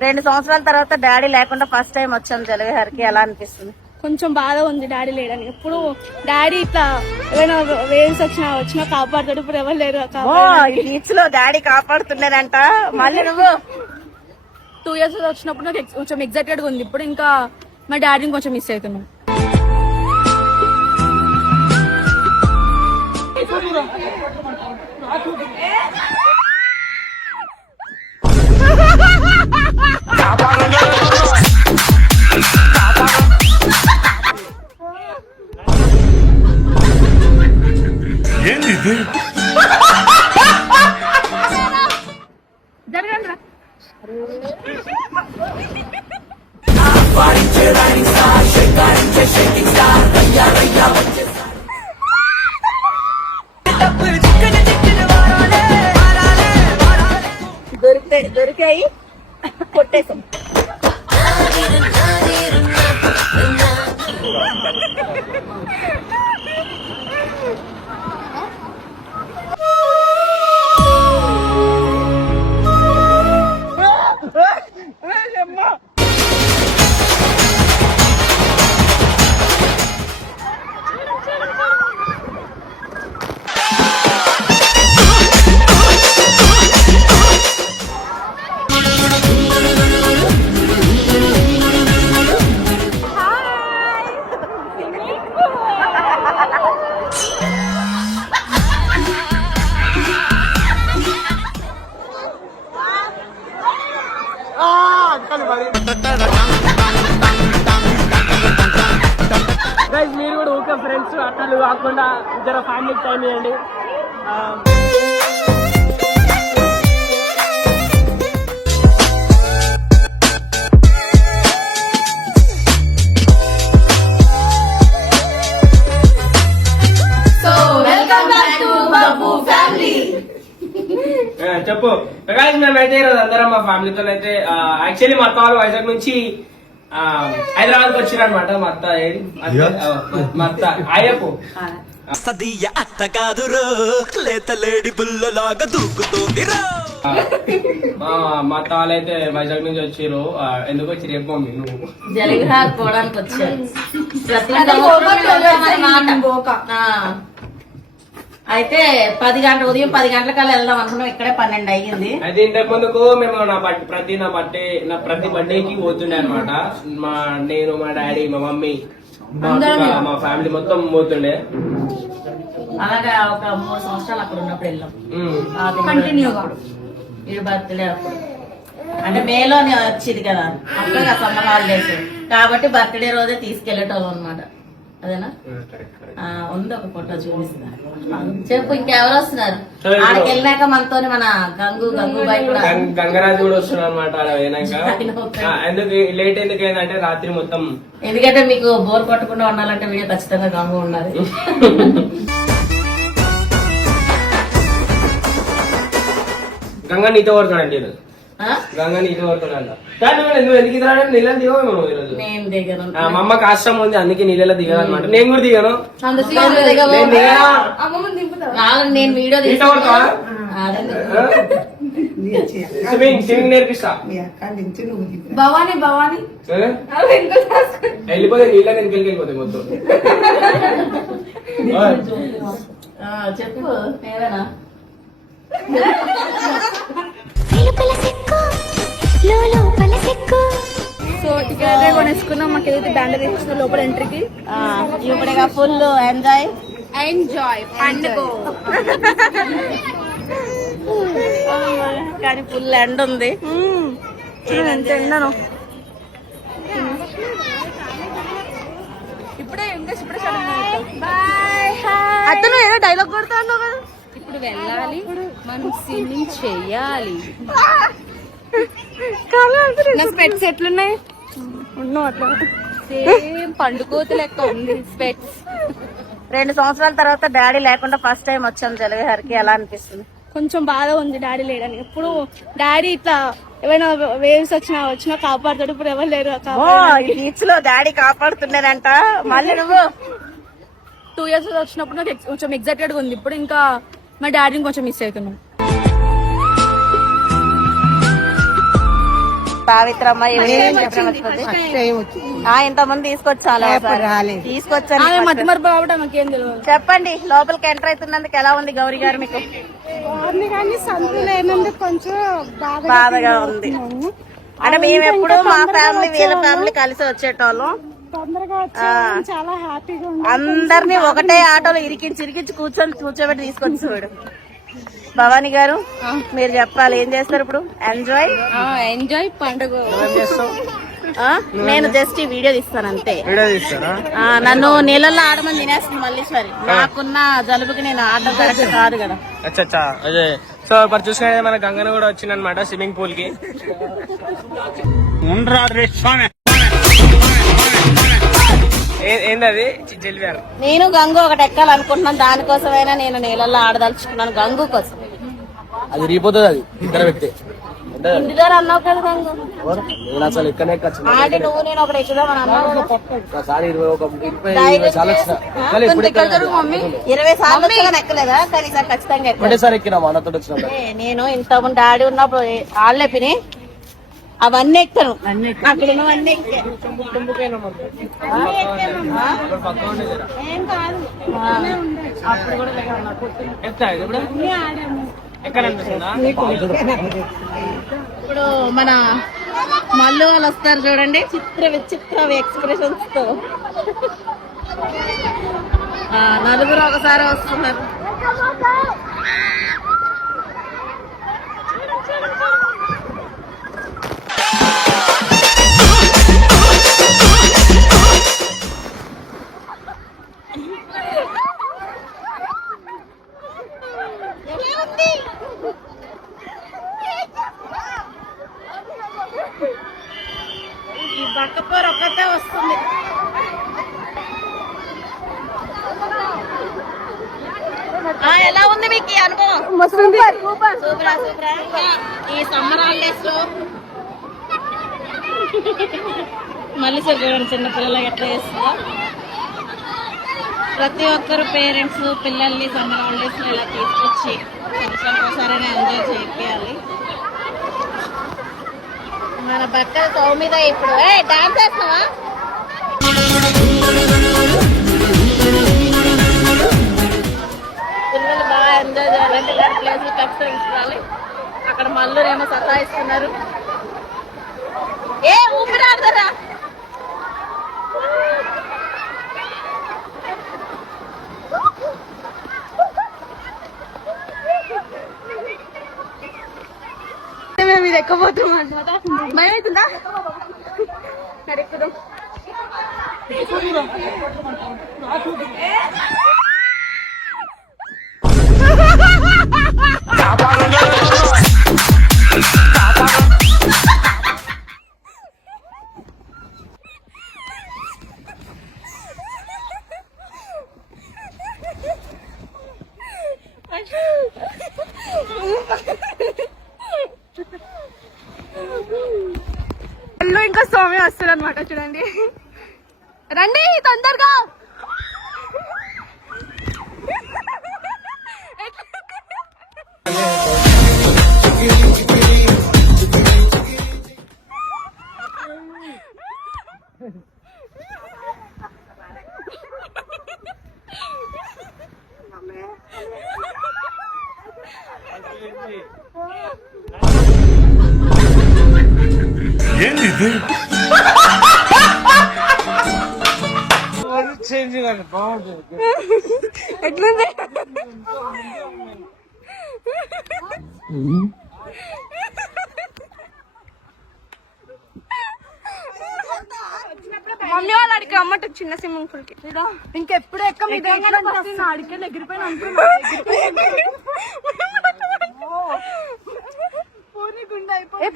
2 సంవత్సరాల తర్వాత డాడీ లేకుండా ఫస్ట్ టైం వచ్చాను జలవిహార్కి. ఎలా అనిపిస్తుంది? కొంచెం బాధ ఉంది డాడీ లేడని. ఎప్పుడు డాడీ ఇట్లా ఏమైనా వేవ్స్ వచ్చినా కాపాడుతాడు. ఇప్పుడు ఎవరు లేరు. బీచ్ లో డాడీ కాపాడుతున్నాడంట. మళ్ళీ నువ్వు 2 years వచ్చినప్పుడు నాకు కొంచెం ఎగ్జైటెడ్ గా ఉంది. ఇప్పుడు ఇంకా మా డాడీని కొంచెం మిస్ అవుతున్నాం. ఏంది జరగండి. దొరికాయి కొట్టేసాం. మీరు కూడా ఊకే ఫ్రెండ్స్ అట్టలు కాకుండా జర ఫ్యామిలీ టైం ఇవ్వండి. చెప్పు ప్రకాష్. మేమైతే ఈరోజు అందరం మా ఫ్యామిలీతో అయితే యాక్చువల్లీ మా అత్త వాళ్ళు వైజాగ్ నుంచి హైదరాబాద్ వచ్చిర్రు అనమాట. మా అత్త మా అత్త ఆయపు సదియ అత్త కాదురో లేతలేడి బుల్లలాగా దూకుతోంది. మా అత్త వాళ్ళు అయితే వైజాగ్ నుంచి వచ్చిర్రు. ఎందుకు వచ్చి రేపు మమ్మీ నువ్వు జలవిహార్ పోవడానికి వచ్చారు. అయితే ఉదయం 10 గంటలకల్లా వెళ్దాం అనుకున్నాం. ఇక్కడే 12 అయ్యింది. అయితే ఇంతకు ముందుకు మేము నా ప్రతి బర్త్డేకి పోతుండే అనమాట. నేను మా డాడీ మా మమ్మీ మా ఫ్యామిలీ మొత్తం పోతుండే. అలాగా ఒక 3 సంవత్సరాలు అక్కడ ఉన్నప్పుడు వెళ్ళాం కంటిన్యూగా. వీడి బర్త్డే అప్పుడు అంటే మేలోనే వచ్చింది కదా, అప్పుడు సమ్మర్ హాలిడేస్ కాబట్టి బర్త్డే రోజే తీసుకెళ్లేటోళ్ళం అనమాట. అదేనా? ఉంది ఒక ఫోటో చూపిస్తా. చెప్పు ఇంకెవరు వస్తున్నారు? ఆడికి వెళ్ళినాక మనతో మన గంగూబాయ్ కూడా గంగరాజు కూడా వస్తున్నారు అనమాట. ఎందుకు లేట్ ఎందుకు ఏంటంటే రాత్రి మొత్తం, ఎందుకంటే మీకు బోర్ కొట్టకుండా ఉండాలంటే వీడియో ఖచ్చితంగా గంగు ఉండాలి. గంగ నీతో వరకునండి గంగ నీతో వరకునంట. నువ్వు ఎందుకు దిగరా? నీళ్ళని దిగవు ఈరోజు. నేను దిగను, మా అమ్మ కష్టం ఉంది అందుకే నీళ్ళలో దిగదు అనమాట. నేను కూడా దిగాను. నేను వీడియో స్విమ్మింగ్ నేర్పిస్తా. భవానీ వెళ్ళిపోతే నీళ్ళ నేను వెళ్ళిపోతాయి మొత్తం. చెప్పు ఏమైనా సో టికెట్ కొనేసుకున్నాం. మాకు ఏదైతే బ్యాండర్ ఇచ్చిన లోపల ఎంట్రీకి ఇప్పుడు ఫుల్ ఎంజాయ్ పండుగ. కానీ ఫుల్ ఎండ ఉంది. ఎంత ఎండను ఇప్పుడే అతను ఏదో డైలాగ్ కొడతాను కదా. ఇప్పుడు వెళ్ళాలి మనం స్విమ్మింగ్ చెయ్యాలి. స్పెట్స్ ఎట్లున్నాయి? అట్లా సేమ్ పండుకోత లెక్క ఉంది స్పెట్స్. 2 సంవత్సరాల తర్వాత డాడీ లేకుండా ఫస్ట్ టైం వచ్చాను జలవిహార్కి. ఎలా అనిపిస్తుంది? కొంచెం బాధ ఉంది డాడీ లేడని. ఎప్పుడు డాడీ ఇట్లా ఏమైనా వేవ్స్ వచ్చినా కాపాడుతాడు. ఇప్పుడు ఎవరు లేరు. బీచ్ లో డాడీ కాపాడుతున్నాడంట. మళ్ళీ నువ్వు 2 years వచ్చినప్పుడు నాకు కొంచెం ఎగ్జైటెడ్ గా ఉంది. ఇప్పుడు ఇంకా మా డాడీని కొంచెం మిస్ అవుతున్నాం. సావిత్రమ్మ ఇంతమంది తీసుకొచ్చాను తీసుకొచ్చాను. మధ్య మరపు కాబట్టి మాకేం తెలియదు. చెప్పండి, లోపలికి ఎంటర్ అవుతున్నందుకు ఎలా ఉంది గౌరీ గారు మీకు? కానీ సంతులు ఏమంటే కొంచెం బాధగా ఉంది. అంటే మేము ఎప్పుడు మా ఫ్యామిలీ వీళ్ళ ఫ్యామిలీ కలిసి వచ్చేటోళ్ళం. తొందరగా చాలా హ్యాపీగా అందరినీ ఒకటే ఆటోలో ఇరికించి కూర్చోబెట్టి తీసుకొచ్చేవాడు. భవానీ గారు మీరు చెప్పాలి, ఏం చేస్తారు ఇప్పుడు? ఎంజాయ్ పండుగ. నేను జస్ట్ ఈ వీడియో తీస్తాను అంతే. నన్ను నీళ్ళల్లో ఆడమని తినేస్తుంది మల్లీశ్వరి. నాకున్న జలుబుకి నేను ఆడడం కరెక్ట్ కాదు కదా. అచ్చా అదే. సో ఇప్పుడు చూసుకుంటే మన గంగన కూడా వచ్చిందనమాట స్విమ్మింగ్ పూల్ కి. ఏంటది జల్వారు? నేను గంగు ఒకటి ఎక్కాలనుకుంటున్నాను, దానికోసమైనా నేను నీళ్ళల్లో ఆడదలుచుకున్నాను గంగు కోసం. అది రీపోతుంది, అది ఇద్దరు వ్యక్తి ఇంటి దగ్గర అన్నావు కదా గంగు. నేను అసలు ఇక్కడనే ఆంటీ నువ్వు నేను ఒకటి ఎక్కుదామని అన్నావు కదా. 20 సార్లు ఎక్కలేదా? కానీ ఈసారి ఖచ్చితంగా ఎక్కలేదు. నేను ఇంతకుముందు డాడీ ఉన్నప్పుడు ఆళ్ళే పిని అవన్నీ ఎక్కుతాను. అక్కడ ఉన్నవన్నీ ఏం కాదు. అప్పుడు కూడా ఇప్పుడు మన మల్లు వాళ్ళు వస్తారు చూడండి, విచిత్ర ఎక్స్ప్రెషన్స్ తో. నలుగురు ఒకసారి వస్తున్నారు. ఈ బక్కపోరు ఒక్కతే వస్తుంది. ఎలా ఉంది మీకు ఈ అనుభవం? సూపరా. ఈ సమ్మర్ హాలిడేస్ లో మళ్ళీ చూడండి చిన్న పిల్లలకి ఎట్లా చేస్తుందో. ప్రతి ఒక్కరు పేరెంట్స్ పిల్లల్ని సమ్మర్ హాలిడేస్ లో ఇలా తీసుకొచ్చి సంవత్సరానికి ఎంజాయ్ చేయాలి. మన బట్టల స్టవ్ మీద ఇప్పుడు డాన్స్ చేస్తావా? పిల్లలు బాగా ఎంజాయ్ చేయాలంటే ఇలాంటి ప్లేసులు ఖచ్చితంగా ఇస్తాలి. అక్కడ మళ్ళీ సతాయిస్తున్నారు. ఊపిరాడతారా? మీరు ఎక్కబోతున్నాం భయం అవుతుందా? ఎక్కుదాం. ఇంకా స్వామి వస్తారు అనమాట. చూడండి, రండి తొందరగా. ఏంది ఇది? ఎట్లుంది? మమ్మీ వాళ్ళు అడిగి అమ్మట చిన్న స్విమ్మింగ్ పూల్ కి ఇంకెప్పుడు ఎక్క అడిగే ఎగిరిపోయిన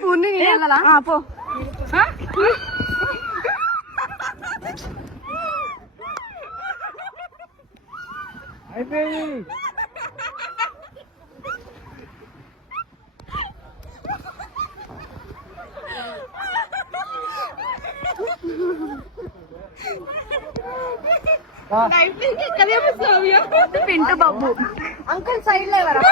పూర్ణి పో. పింటూ బాబు అంకుల్ సైడ్ లేవరా?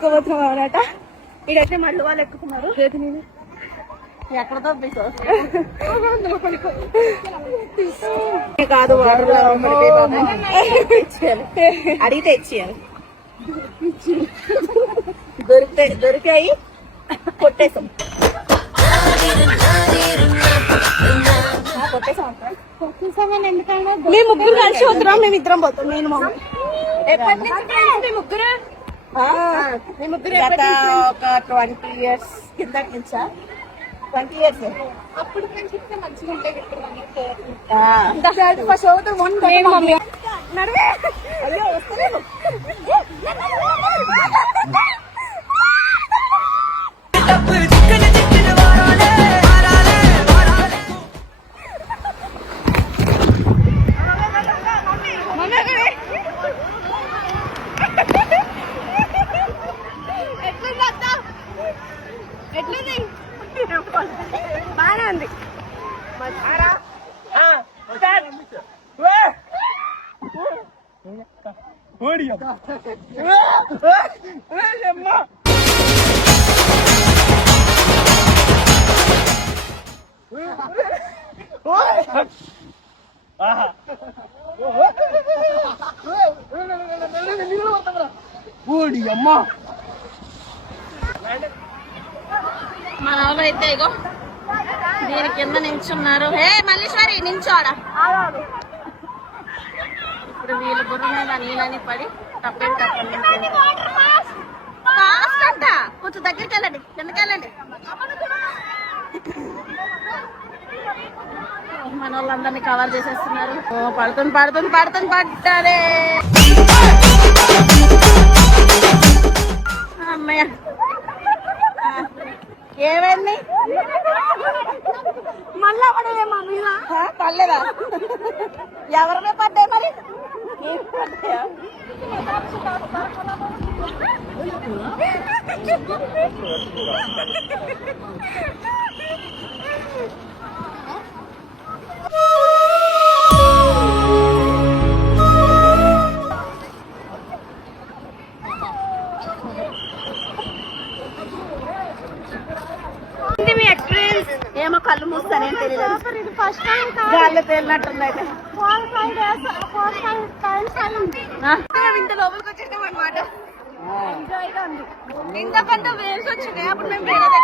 ఎక్కుపోతున్నాం అన్నట. ఇడైతే మళ్ళీ వాళ్ళు ఎక్కుతున్నారు. ఎక్కడ తప్పిస్తావు కాదు అడిగితే ఇచ్చేయాలి. దొరికాయి కొట్టేసాం. మేము ముగ్గురు కలిసి వద్దురా. మేము ఇద్దరం పోతాం. నేను మా ముగ్గురు గత ఒక 20 years కింద నుంచా 20 years అప్పుడు మంచిగా ఉంటాయి. నడివే అయ్యో వస్తలేదు. ఎట్లుంది? బాగానే ఉంది. మన వాళ్ళు అయితే ఇగో దీని కింద నించున్నారు. హే మల్లీశ్వరి నించోడా. ఇప్పుడు వీళ్ళ బుర్ర మీద నీళ్ళని పడి తప్పేం తప్పండి. కాస్ట్ అంట. కొంచెం దగ్గరికి వెళ్ళండి, కిందకి వెళ్ళండి. మన వాళ్ళందరినీ కవర్ చేసేస్తున్నారు. పడుతుంది. అమ్మయ్య ఏమైంది? మళ్ళా పడలే మా మీద. పర్లేదా? ఎవరిమే పడ్డాయి మరి? పడ్డాయా? మీ ఎక్స్పీరియన్స్ ఏమో కళ్ళు మూస్తానేం తెలియదు. ఫస్ట్ టైం గాల్లో తేలినట్టుంది అయితే. ఇంత లోపలికి వచ్చేసాం అనమాట. ఇంతకంటే వేవ్స్ వచ్చినాయి. అప్పుడు మేము వేరే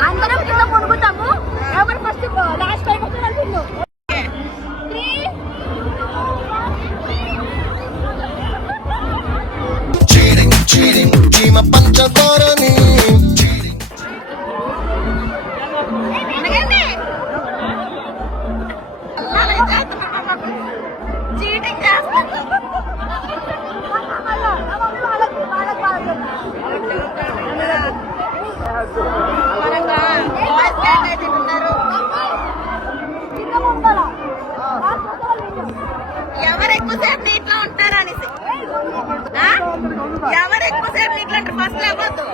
అందరం కింద మునుగుతాము. ఎవరు ఫస్ట్ లాస్ట్ టైం అనుకుంటున్నాం. cheating, చీమ పంచదారని చీటింగ్ చేస్తాం. ఎవరు ఎక్కువసేపు నీటిలో ఉంటారు అనేసి. ఎవరు ఎక్కువసేపు నీటిలో ఉంటారు? ఫస్ట్ లేవద్దు.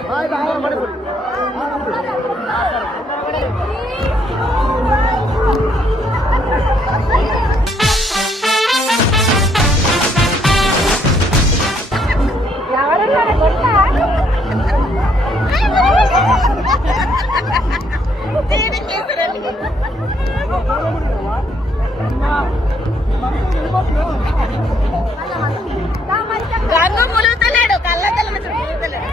గంగు ములుగుతలేడు. కళ్ళ తెల్ల ములుగుతలేడు.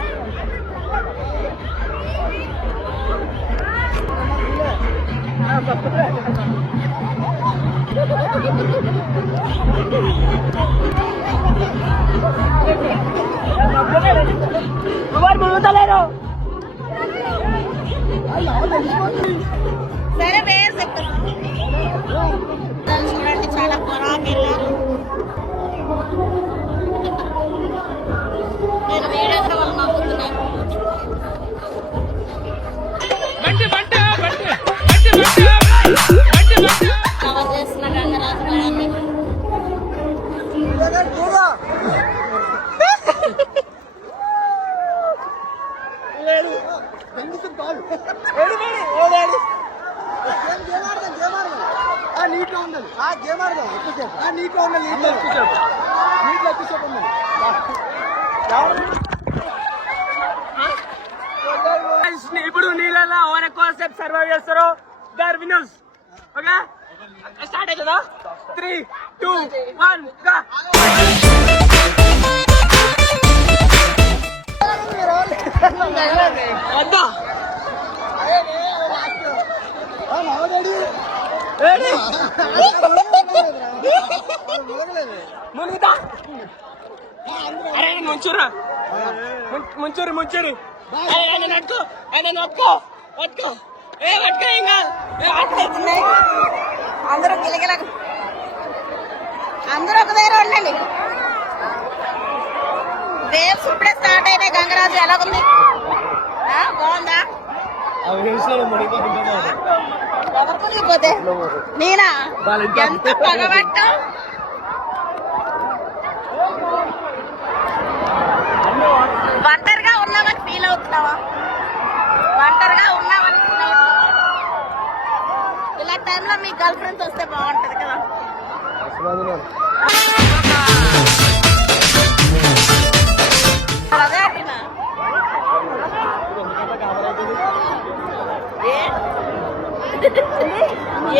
మునుగుతలేరు. సరే పేరు చెప్తాను చూడండి. చాలా పొరాకు వెళ్ళారు. నేను వీడియోలో వాళ్ళు నవ్వుతున్నారు. ఇప్పుడు నీళ్ళలో ఓవర్ ఎక్కువ సేపు సర్వైవ్ చేస్తారో దర్ వినర్స్. ఓకే స్టార్ట్ అవుతుందా? 3, 2, 1 గా. వద్దా మునుగుతా. అరే ముంచురా, ముంచురు. నడుకో పట్టుకో ఇంకా అందరూ గిలగిల అందరూ ఒక దగ్గర ఉండండి. వేవ్స్ ఇప్పుడే స్టార్ట్ అయినాయి. గంగరాజు ఎలాగుంది? బాగుందా? ఎవరు మునిగిపోతే నేనా? ఎంత పగబట్టం. ఒంటరిగా ఉన్నామని ఫీల్ అవుతున్నావా? ఇలా టైంలో మీ గర్ల్ ఫ్రెండ్స్ వస్తే బాగుంటది కదా. అదే అంటున్నా.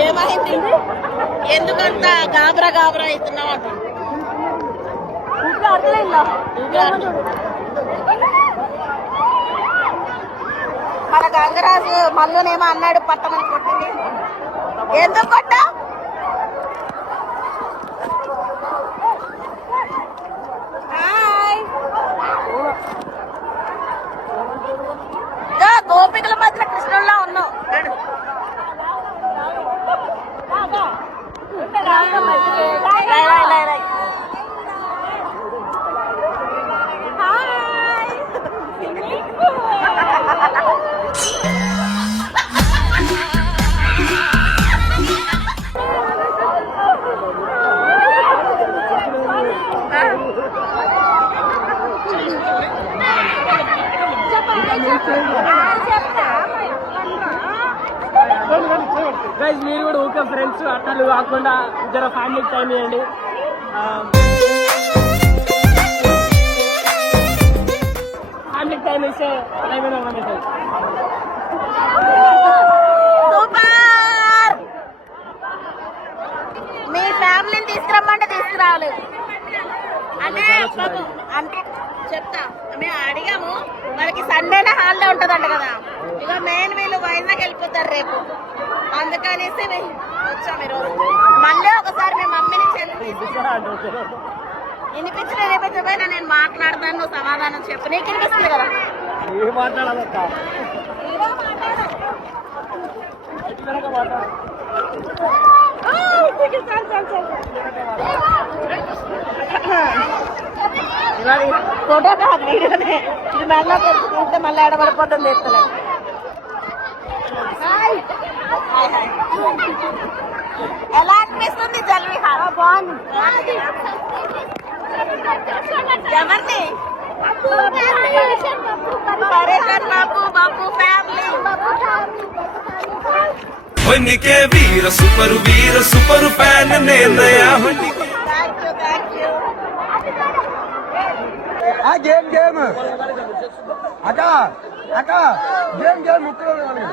ఏమైంది? ఎందుకంత గాబరా అవుతున్నావు అంట. మన గంగరాజు మళ్ళీనేమో అన్నాడు పట్టమని కొట్టింది. ఎందుకు కొట్టా? గోపికల మధ్య కృష్ణుల్లో ఉన్నావు. గైస్ మీరు కూడా ఓకే ఫ్రెండ్స్ అట్టలు కాకుండా జర ఫ్యామిలీకి టైం ఇవ్వండి. ఫ్యామిలీకి టైం ఇస్తే టైం అయినా సూపర్. మీ ఫ్యామిలీని తీసుకురమ్మంటే తీసుకురావలేదు అంటే చెప్తా. మేము అడిగాము, మనకి సండేనే హాలిడే ఉంటదంట కదా. ఇక మెయిన్ వీళ్ళు వైజాగ్ వెళ్ళిపోతారు రేపు, అందుకనేసి వచ్చాము ఈరోజు. మళ్ళీ ఒకసారి మీ మమ్మీని వినిపించకపోయినా నేను మాట్లాడతాను, నువ్వు సమాధానం చెప్పు. నీకు వినిపిస్తుంది కదా? ఫోటో కాదు, వీడియోనే. ఇది మళ్ళీ తెలుసుకుంటే మళ్ళీ ఎడబడిపోతుంది. ఎత్తలేదు. ఎలా అనిపిస్తుంది జల్వి? బాగుంది. ఎవరిని? పరేషాన్ బాపు ఫ్యామిలీ. వన్నికే వీర సూపరు ఫ్యాన్ నేనయా. Thank you. గేమ్ అక్క గేమ్ గేమ్ మరి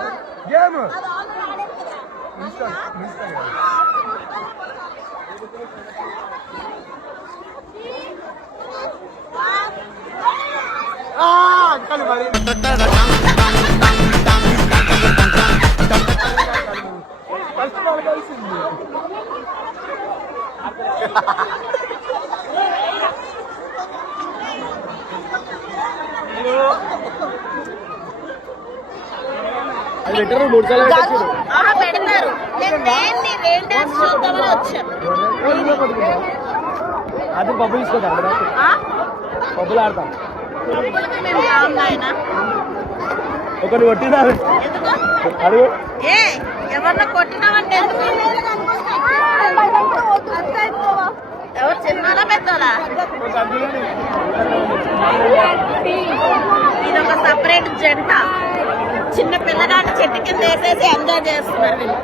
ఫస్ట్ బాల్ కలిసింది. పెడతారు. నేను చూద్దామని వచ్చాను. అది పబ్బు తీసుకోదా? పబ్బులు ఆడతాం. ఒకటి కొట్టినా అడుగు. ఎవరిలో కొట్టినావంటే ఎవరు చిన్నారా పెద్దోలా? ఇది ఒక సపరేట్ జంట. చిన్న పిల్లగాడు చెట్టు కింద వేసేసి ఎంజాయ్ చేస్తున్నారు వీళ్ళు.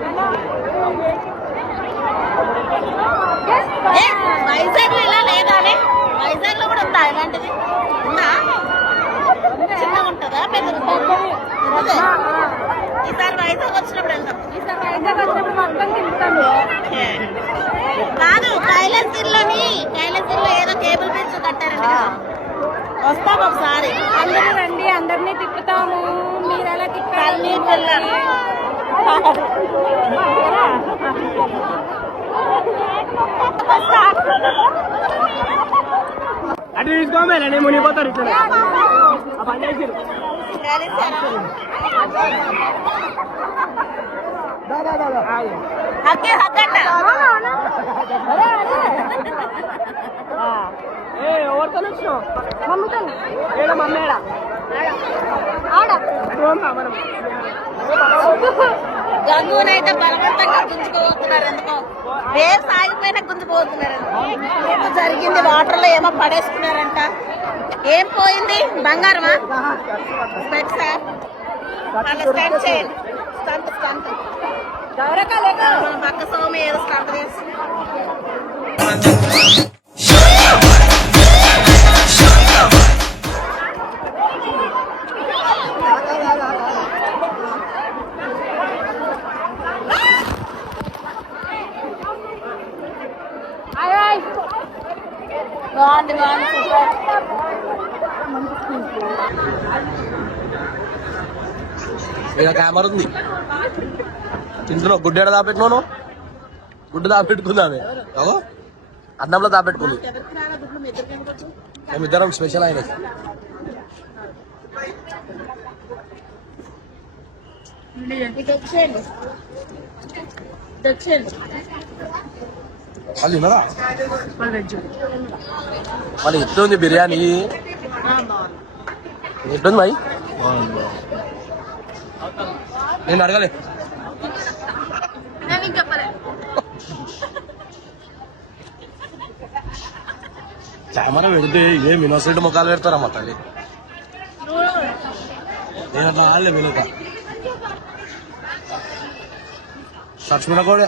వైజాగ్ లో ఇలా లేదా అని? వైజాగ్ లో కూడా ఉందా ఇలాంటిది? ఉందా? చిన్నగా ఉంటుందా పెద్ద ఈసారి వైజాగ్ వచ్చినప్పుడు వెళ్దాం. కాదు కైలాసగిరిలో ఏదో కేబుల్ బ్రిడ్జ్ కట్టారంట కదా, వస్తాం ఒకసారి. అందరూ రండి, అందరినీ తిప్పుతాము. మీరు ఎలా తిప్పాలి? అటు తీసుకోమేనండి మునిగిపోతారు ఇట్లా ఆ పని చేసిరు. హక్కే హక్కంట. ఏ ఎవరితో వచ్చినావు? మమ్మీతో ఏడా మమ్మేడా ఆడ మనం గంగునైతే బలవంతంగా గుంజుకోబోతున్నారు ఎందుకో. వేవ్స్ ఆగిపోయినా గుంజుకోబోతున్నారు. ఏదో జరిగింది, వాటర్ లో ఏమో పడేసుకున్నారంట. ఏం పోయింది? బంగారమా? స్పెక్సా? వాళ్ళ స్టంట్ చేయాలి. స్టంట్ మన పక్క సోమి ఏదో స్టంట్ చేసి బాగుంది సూపర్. కెమెరా ఉంది ఇందులో గుడ్డ ఎడ దాపెట్టినాను గుడ్డు దాపెట్టుకుందామే అవో అన్నంలో దాపెట్టుకుంది మేమిద్దరం స్పెషల్ ఆయన వాళ్ళు తిన్నారా వాళ్ళు ఎట్లుంది బిర్యానీ ఎట్లుంది మరి నేను అడగలే కెమెరా పెడితే ఇదే మినోసైడ్ ముఖాలు పెడతారమ్మా తల్లి నేను అట్లా ఆడలే వెనుక సచ్మిన కూడా